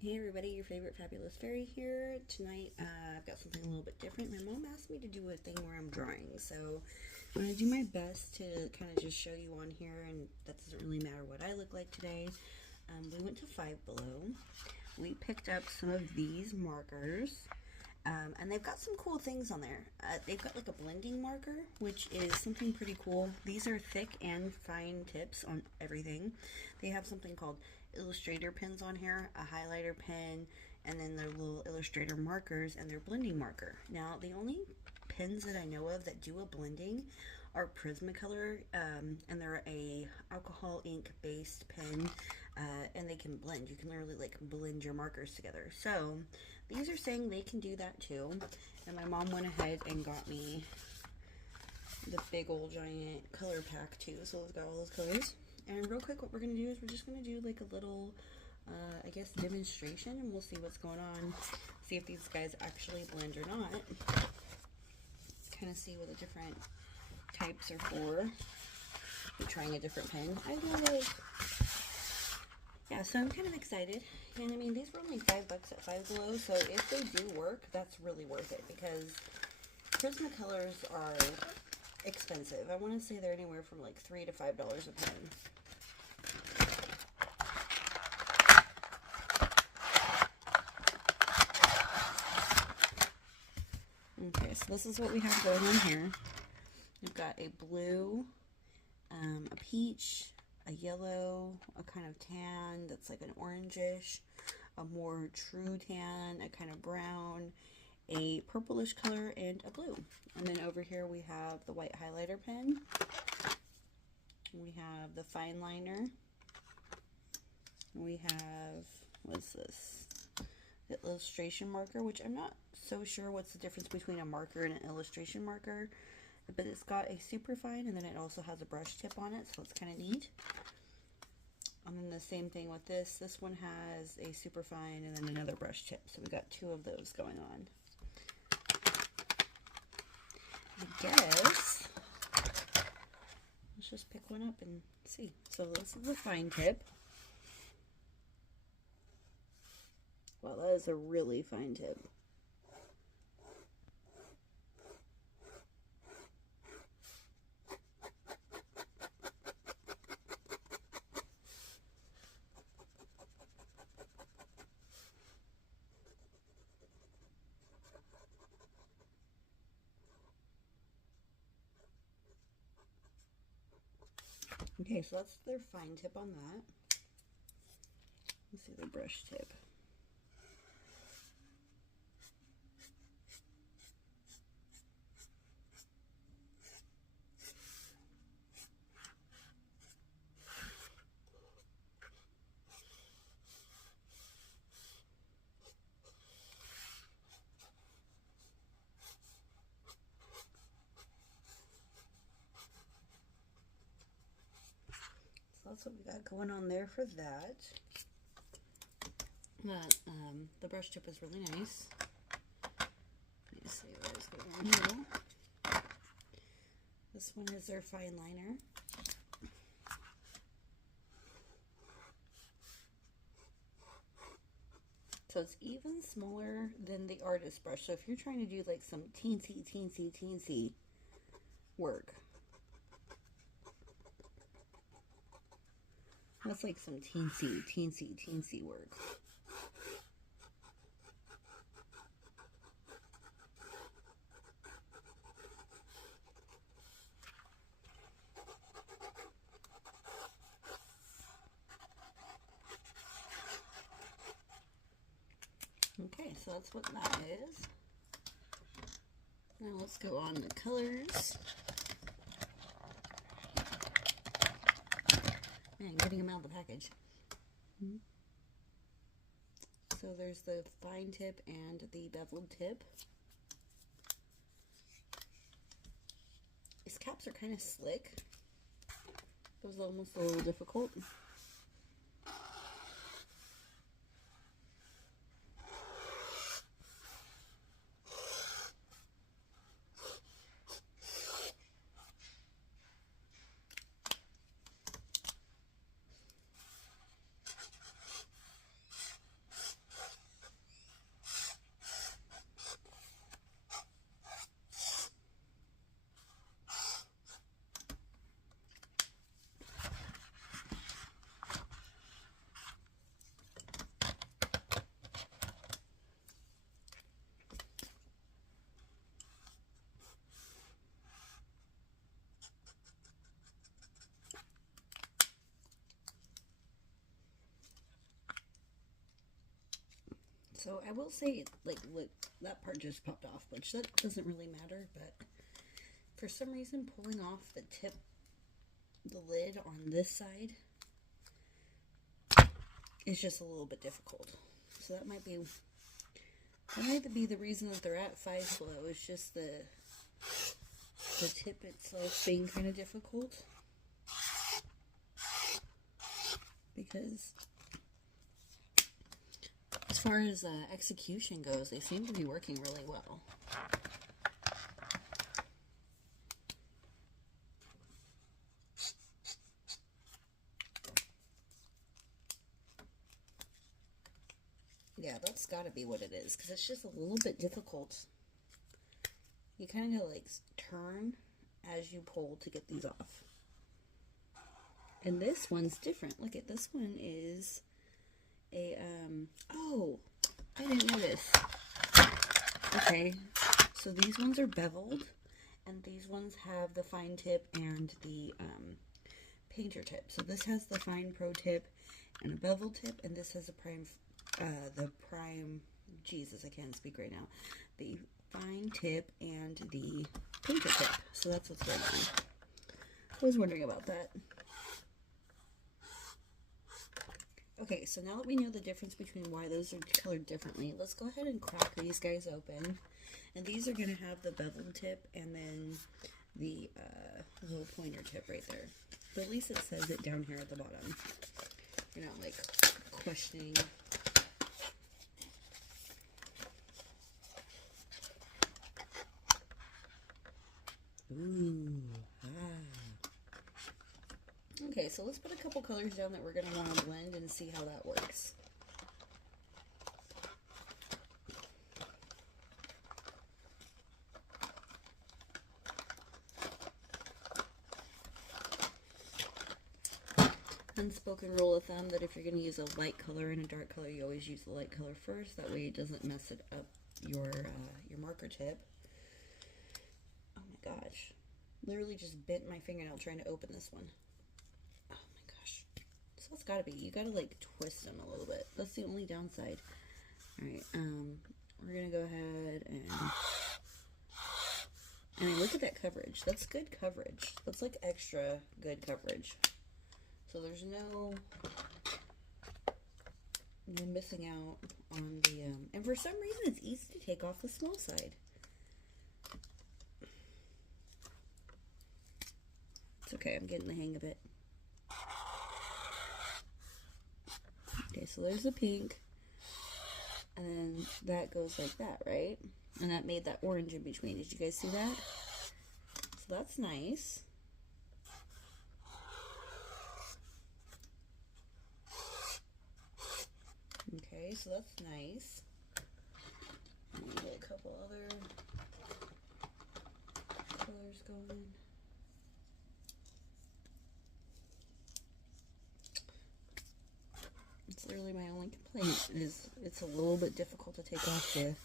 Hey everybody, your favorite fabulous fairy here. Tonight I've got something a little bit different. My mom asked me to do a thing where I'm drawing, so I'm going to do my best to kind of just show you on here, and that doesn't really matter what I look like today. We went to Five Below. We picked up some of these markers, and they've got some cool things on there. They've got like a blending marker, which is something pretty cool. These are thick and fine tips on everything. They have something called illustrator pens on here, a highlighter pen, and then their little illustrator markers and their blending marker. Now, the only pens that I know of that do a blending are Prismacolor, and they're a alcohol ink based pen, and they can blend. You can literally like blend your markers together. So these are saying they can do that too, and my mom went ahead and got me the big old giant color pack too, so it's got all those colors. And real quick, what we're going to do is we're just going to do like a little, I guess, demonstration, and we'll see what's going on, see if these guys actually blend or not. Kind of see what the different types are for. We're trying a different pen. I love it. Yeah, so I'm kind of excited. And I mean, these were only $5 at Five Below, so if they do work, that's really worth it, because Prismacolors are expensive. I want to say they're anywhere from like $3 to $5 a pen. Okay, so this is what we have going on here. We've got a blue, a peach, a yellow, a kind of tan that's like an orangish, a more true tan, a kind of brown, a purplish color, and a blue. And then over here we have the white highlighter pen. We have the fine liner. We have, what's this? The illustration marker, which I'm not so sure what's the difference between a marker and an illustration marker, but it's got a super fine, and then it also has a brush tip on it, so it's kind of neat. And then the same thing with this. This one has a super fine and then another brush tip, so we got two of those going on. I guess let's just pick one up and see. So this is the fine tip. Wow, that is a really fine tip. Okay, so that's their fine tip on that. Let's see their brush tip. That's what we got going on there for that. The brush tip is really nice. Let me see what is going on here. This one is their fine liner. So it's even smaller than the artist brush. So if you're trying to do like some teensy work, that's like some teensy work. Okay, so that's what that is. Now let's go on the colors. Man, getting them out of the package. So there's the fine tip and the beveled tip. These caps are kind of slick. It was almost a little difficult. So I will say, like, look, that part just popped off, which that doesn't really matter, but for some reason, pulling off the lid on this side is just a little bit difficult. So that might be the reason that they're at 5 below. It's just the tip itself being kind of difficult, because as far as execution goes, they seem to be working really well. Yeah, that's got to be what it is, because it's just a little bit difficult. You kind of like turn as you pull to get these off. And this one's different. Look at this one is a, oh, I didn't notice. Okay, so these ones are beveled, and these ones have the fine tip and the painter tip. So this has the fine pro tip and a bevel tip, and this has a prime, Jesus, I can't speak right now, the fine tip and the painter tip. So that's what's going on. I was wondering about that. Okay, so now that we know the difference between why those are colored differently, let's go ahead and crack these guys open. And these are going to have the beveled tip and then the little pointer tip right there. But at least it says it down here at the bottom. You're not like questioning. Ooh, Okay, so let's put a couple colors down that we're going to want to blend and see how that works. Unspoken rule of thumb that if you're going to use a light color and a dark color, you always use the light color first. That way it doesn't mess it up your marker tip. Oh my gosh. Literally just bent my fingernail trying to open this one. Oh my gosh. So it's gotta be. You gotta like twist them a little bit. That's the only downside. Alright, we're gonna go ahead and I mean, look at that coverage. That's good coverage. That's like extra good coverage. So there's no missing out on the, and for some reason it's easy to take off the small side. It's okay, I'm getting the hang of it. Okay, so there's the pink, and then that goes like that, right? And that made that orange in between. Did you guys see that? So that's nice. Okay, so that's nice. Let me get a couple other colors going. It's literally my only complaint is it's a little bit difficult to take off with.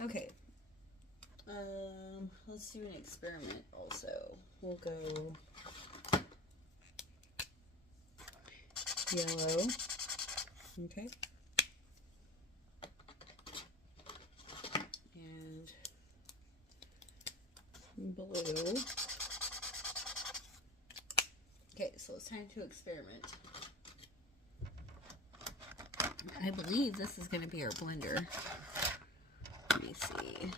Okay. Let's do an experiment also. We'll go yellow. Okay. And blue. Okay, so it's time to experiment. I believe this is going to be our blender. Let me see.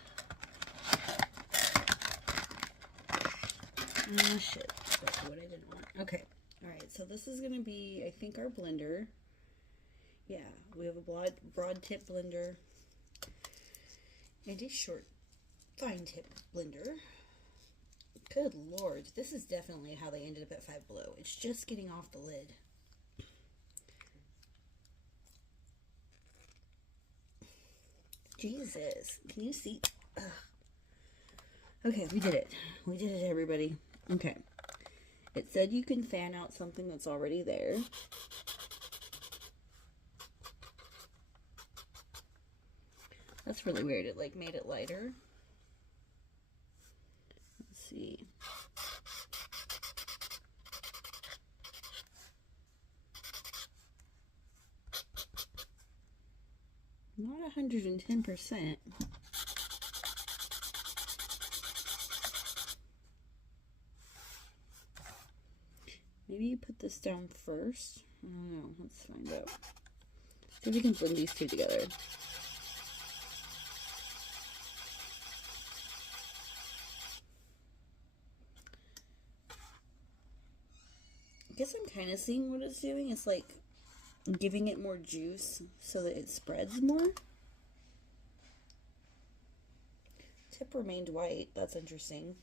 Oh shit, that's what I didn't want. Okay, alright, so this is going to be, I think, our blender. Yeah, we have a broad tip blender and a short fine tip blender. Good lord, this is definitely how they ended up at 5 below. It's just getting off the lid. Jesus, can you see? Ugh. Okay, we did it. We did it, everybody. Okay. It said you can fan out something that's already there. That's really weird. It like made it lighter. Let's see. Not 110%. Maybe you put this down first. I don't know. Let's find out. See if we can blend these two together. I guess I'm kind of seeing what it's doing. It's like giving it more juice so that it spreads more. Tip remained white. That's interesting.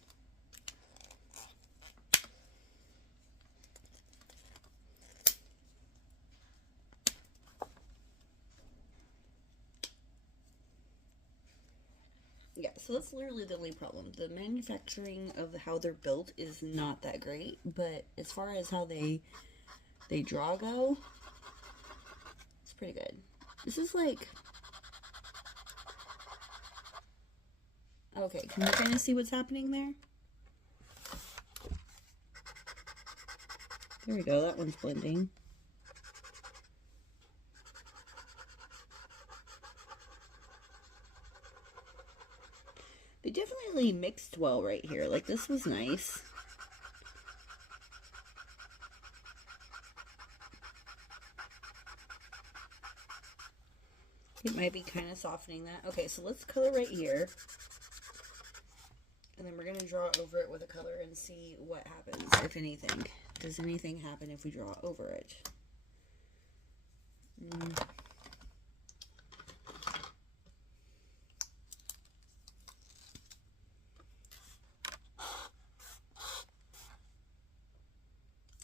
Yeah, so that's literally the only problem. The manufacturing of how they're built is not that great, but as far as how they draw go, it's pretty good. This is like, okay, can you kind of see what's happening there? There we go, that one's blending. They definitely mixed well right here. Like, this was nice. It might be kind of softening that. Okay, so let's color right here. And then we're going to draw over it with a color and see what happens, if anything. Does anything happen if we draw over it?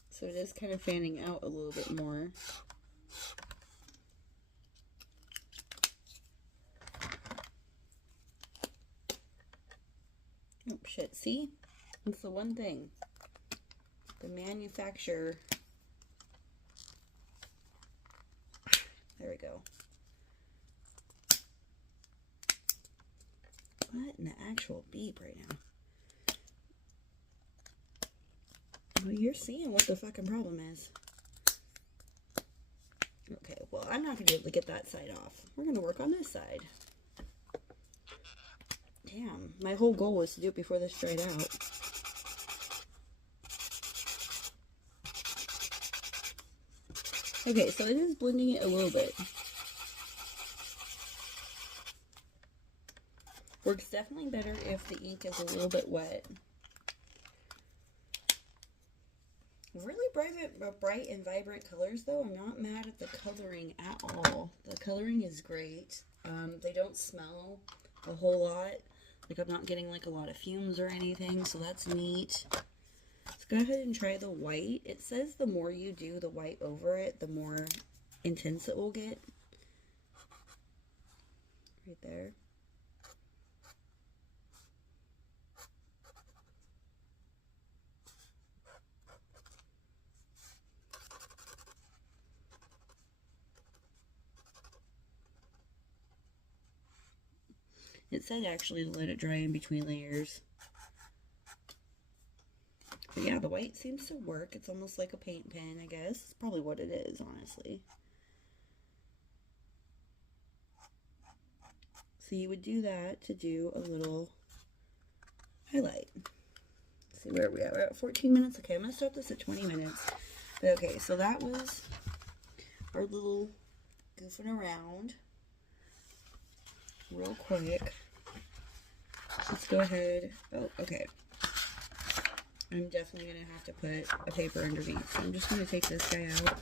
So it is kind of fanning out a little bit more. Oh, shit. See? That's the one thing. The manufacturer. There we go. What in the actual beep right now? Well, you're seeing what the fucking problem is. Okay, well, I'm not going to be able to get that side off. We're going to work on this side. Damn, my whole goal was to do it before this dried out. Okay, so it is blending it a little bit. Works definitely better if the ink is a little bit wet. Really bright and vibrant colors, though. I'm not mad at the coloring at all. The coloring is great. They don't smell a whole lot. Like, I'm not getting like a lot of fumes or anything, so that's neat. Let's go ahead and try the white. It says the more you do the white over it, the more intense it will get. Right there. It said actually to let it dry in between layers. But yeah, the white seems to work. It's almost like a paint pen, I guess. It's probably what it is, honestly. So you would do that to do a little highlight. Let's see where we are. We're at 14 minutes. Okay, I'm going to start this at 20 minutes. But okay, so that was our little goofing around. Real quick. Let's go ahead. Oh, okay. I'm definitely going to have to put a paper underneath. So I'm just going to take this guy out.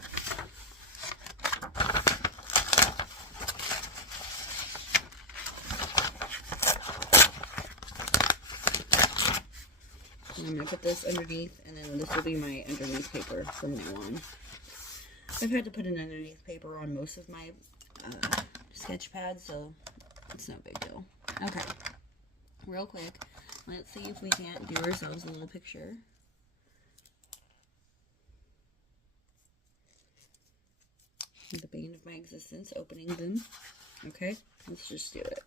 And I'm going to put this underneath, and then this will be my underneath paper from now on. I've had to put an underneath paper on most of my sketch pads, so it's no big deal. Okay. Real quick, let's see if we can't do ourselves a little picture. The bane of my existence, opening them. Okay, let's just do it.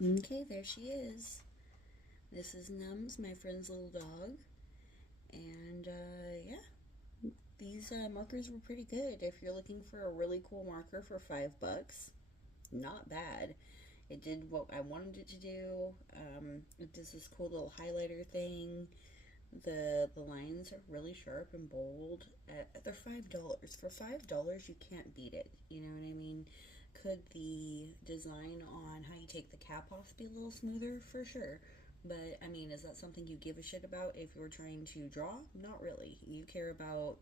Okay, there she is. This is Nums, my friend's little dog. And yeah, these markers were pretty good. If you're looking for a really cool marker for $5, not bad. It did what I wanted it to do. It does this cool little highlighter thing. The lines are really sharp and bold. They're $5. For $5, you can't beat it. You know what I mean? Could the design on how you take the cap off be a little smoother? For sure. But I mean, is that something you give a shit about if you're trying to draw? Not really. You care about,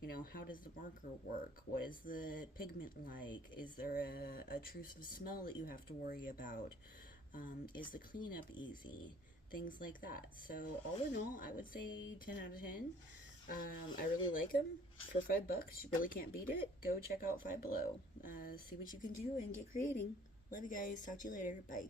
you know, how does the marker work? What is the pigment like? Is there a intrusive smell that you have to worry about? Is the cleanup easy? Things like that. So all in all, I would say 10 out of 10. I really like them. For $5, you really can't beat it. Go check out Five Below. See what you can do and get creating. Love you guys. Talk to you later. Bye.